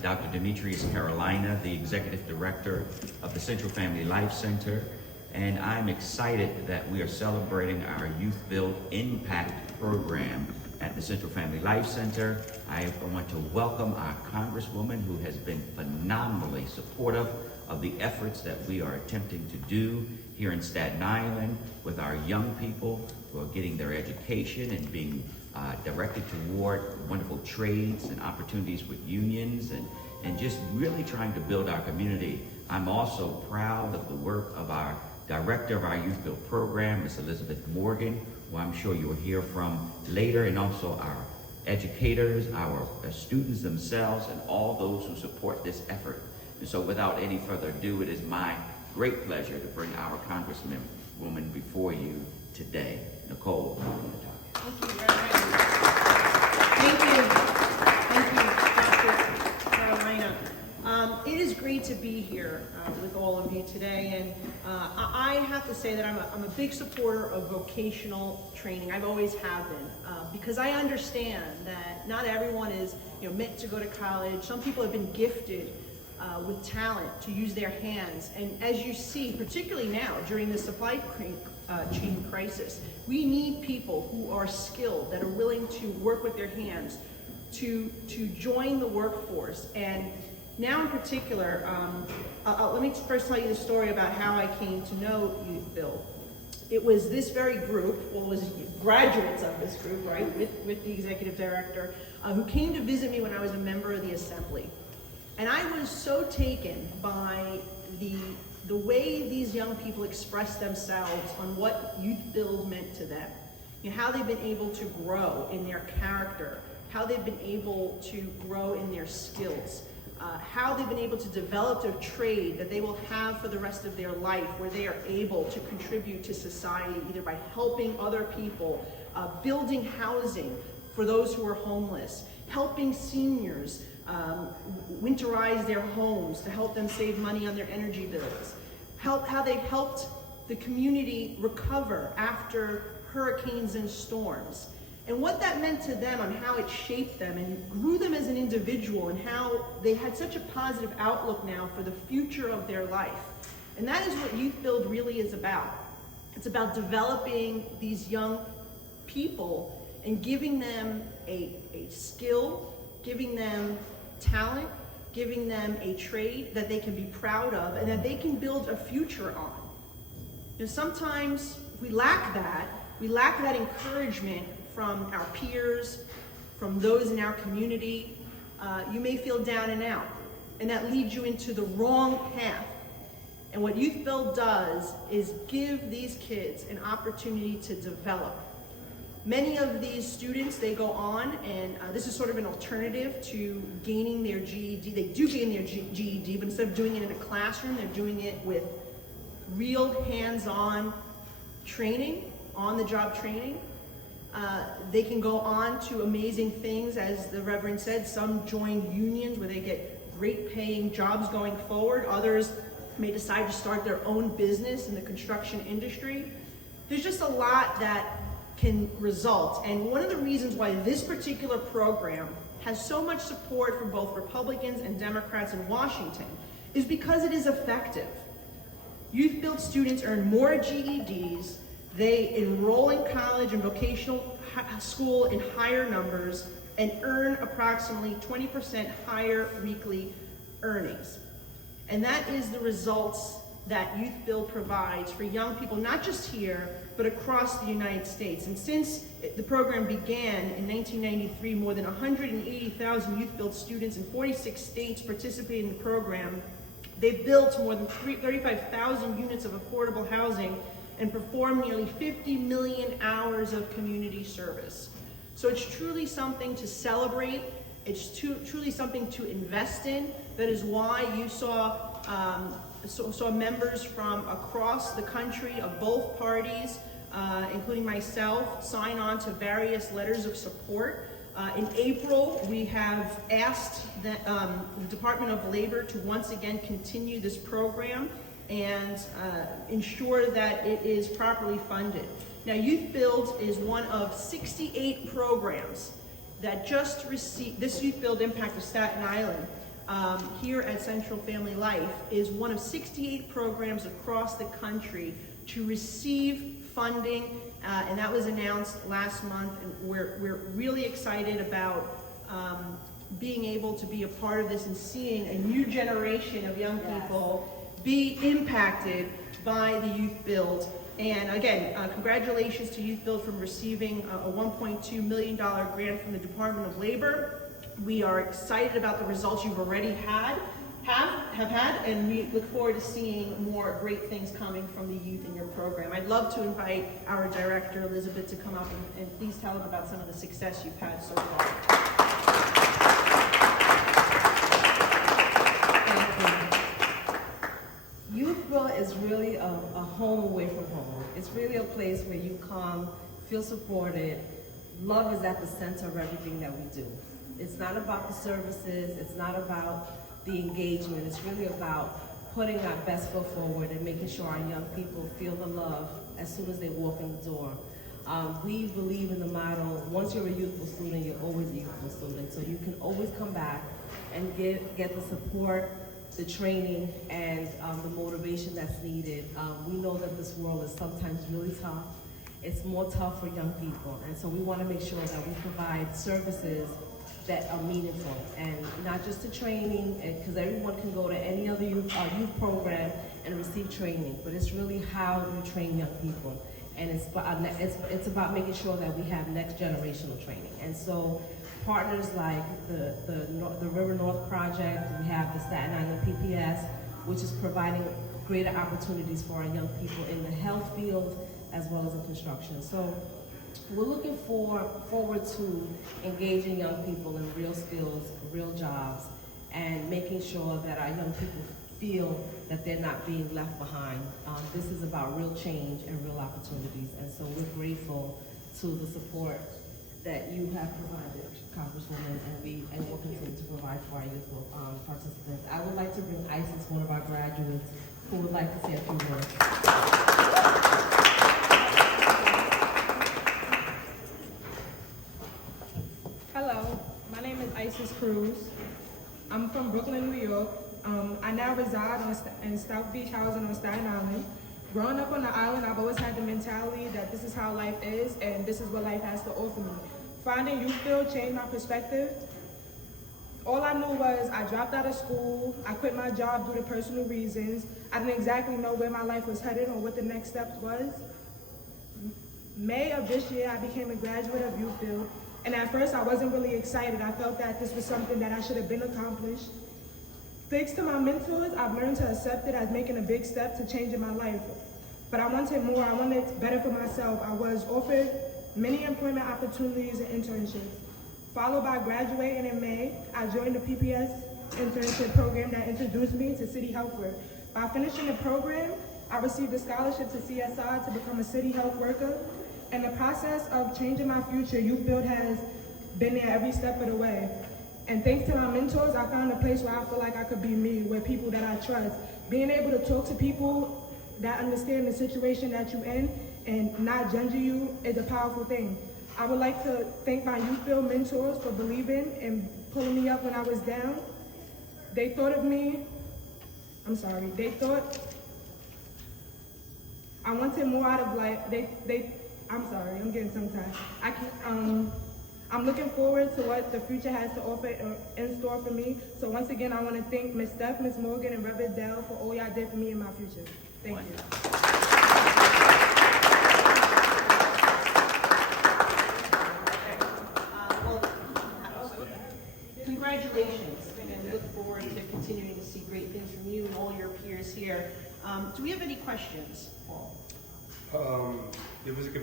Dr. Demetrius Carolina, the Executive Director of the Central Family Life Center, and I'm excited that we are celebrating our YouthBuild Impact program at the Central Family Life Center. I want to welcome our Congresswoman, who has been phenomenally supportive of the efforts that we are attempting to do here in Staten Island with our young people who are getting their education and being directed toward wonderful trades and opportunities with unions and just really trying to build our community. I'm also proud of the work of our director of our YouthBuild program, Ms. Elizabeth Morgan, who I'm sure you will hear from later, and also our educators, our students themselves, and all those who support this effort. And so without any further ado, it is my great pleasure to bring our Congresswoman before you today, Nicole Malliotakis. Thank you very much. Thank you, Dr. Carolina. It is great to be here with all of you today, and I have to say that I'm a big supporter of vocational training. I've always have been, because I understand that not everyone is meant to go to college. Some people have been gifted with talent to use their hands, and as you see, particularly now during the supply chain crisis, we need people who are skilled, that are willing to work with their hands to join the workforce. And now in particular, let me first tell you the story about how I came to know YouthBuild. It was this very group, well, it was graduates of this group, right, with the executive director, who came to visit me when I was a member of the assembly. And I was so taken by the way these young people expressed themselves on what YouthBuild meant to them. How they've been able to grow in their character, how they've been able to grow in their skills, how they've been able to develop a trade that they will have for the rest of their life, where they are able to contribute to society, either by helping other people, building housing for those who are homeless, helping seniors winterize their homes to help them save money on their energy bills, how they've helped the community recover after hurricanes and storms, and what that meant to them, on how it shaped them and grew them as an individual, and how they had such a positive outlook now for the future of their life. And that is what YouthBuild really is about. It's about developing these young people and giving them a skill, giving them talent, giving them a trade that they can be proud of and that they can build a future on. Sometimes we lack that. We lack that encouragement from our peers, from those in our community. You may feel down and out, and that leads you into the wrong path. And what YouthBuild does is give these kids an opportunity to develop. Many of these students, they go on, and this is sort of an alternative to gaining their GED. They do gain their GED, but instead of doing it in a classroom, they're doing it with real hands-on training, on-the-job training. They can go on to amazing things, as the Reverend said. Some join unions where they get great paying jobs going forward. Others may decide to start their own business in the construction industry. There's just a lot that can result. And one of the reasons why this particular program has so much support from both Republicans and Democrats in Washington is because it is effective. YouthBuild students earn more GEDs, they enroll in college and vocational school in higher numbers, and earn approximately 20% higher weekly earnings. And that is the results that YouthBuild provides for young people, not just here, but across the United States. And since the program began in 1993, more than 180,000 YouthBuild students in 46 states participated in the program. They've built more than 35,000 units of affordable housing and performed nearly 50 million hours of community service. So it's truly something to celebrate. It's truly something to invest in. That is why you saw members from across the country of both parties, including myself, sign on to various letters of support. In April, we have asked the Department of Labor to once again continue this program and ensure that it is properly funded. Now, YouthBuild is one of 68 programs that just received, this YouthBuild Impact of Staten Island here at Central Family Life is one of 68 programs across the country to receive funding, and that was announced last month, and we're really excited about being able to be a part of this and seeing a new generation of young people be impacted by the YouthBuild. And again, congratulations to YouthBuild from receiving a $1.2 million grant from the Department of Labor. We are excited about the results you've already have had, and we look forward to seeing more great things coming from the youth in your program. I'd love to invite our director, Elizabeth, to come up and please tell them about some of the success you've had so far. YouthBuild is really a home away from home. It's really a place where you come, feel supported. Love is at the center of everything that we do. It's not about the services, it's not about the engagement, it's really about putting our best foot forward and making sure our young people feel the love as soon as they walk in the door. We believe in the motto, once you're a youthful student, you're always a youthful student. So you can always come back and get the support, the training, and the motivation that's needed. We know that this world is sometimes really tough. It's more tough for young people, and so we want to make sure that we provide services that are meaningful, and not just the training, because everyone can go to any other youth program and receive training, but it's really how you train young people, and it's about making sure that we have next generational training. And so partners like the River North Project, we have the Staten Island PPS, which is providing greater opportunities for our young people in the health field as well as in construction. So we're looking forward to engaging young people in real skills, real jobs, and making sure that our young people feel that they're not being left behind. This is about real change and real opportunities, and so we're grateful to the support that you have provided, Congresswoman, and will continue to provide for our youthful participants. I would like to bring Isis, one of our graduates, who would like to say a few words. Hello, my name is Isis Cruz. I'm from Brooklyn, New York. I now reside in South Beach Housing on Staten Island. Growing up on the island, I've always had the mentality that this is how life is and this is what life has to offer me. Finding YouthBuild changed my perspective. All I knew was I dropped out of school, I quit my job due to personal reasons. I didn't exactly know where my life was headed or what the next step was. May of this year, I became a graduate of YouthBuild, and at first I wasn't really excited. I felt that this was something that I should have been accomplished. Thanks to my mentors, I've learned to accept it as making a big step to changing my life. But I wanted more, I wanted better for myself. I was offered many employment opportunities and internships. Followed by graduating in May, I joined the PPS internship program that introduced me to city health work. By finishing the program, I received a scholarship to CSI to become a city health worker. In the process of changing my future, YouthBuild has been there every step of the way. And thanks to my mentors, I found a place where I feel like I could be me, with people that I trust. Being able to talk to people that understand the situation that you're in and not judging you is a powerful thing. I would like to thank my YouthBuild mentors for believing and pulling me up when I was down. They thought of me, they thought I wanted more out of life. I'm getting tongue-tied. I'm looking forward to what the future has to offer in store for me. So once again, I want to thank Ms. Steph, Ms. Morgan, and Reverend Dell for all y'all did for me in my future. Thank you. Congratulations, and we look forward to continuing to see great things from you and all your peers here. Do we have any questions, Paul? There was a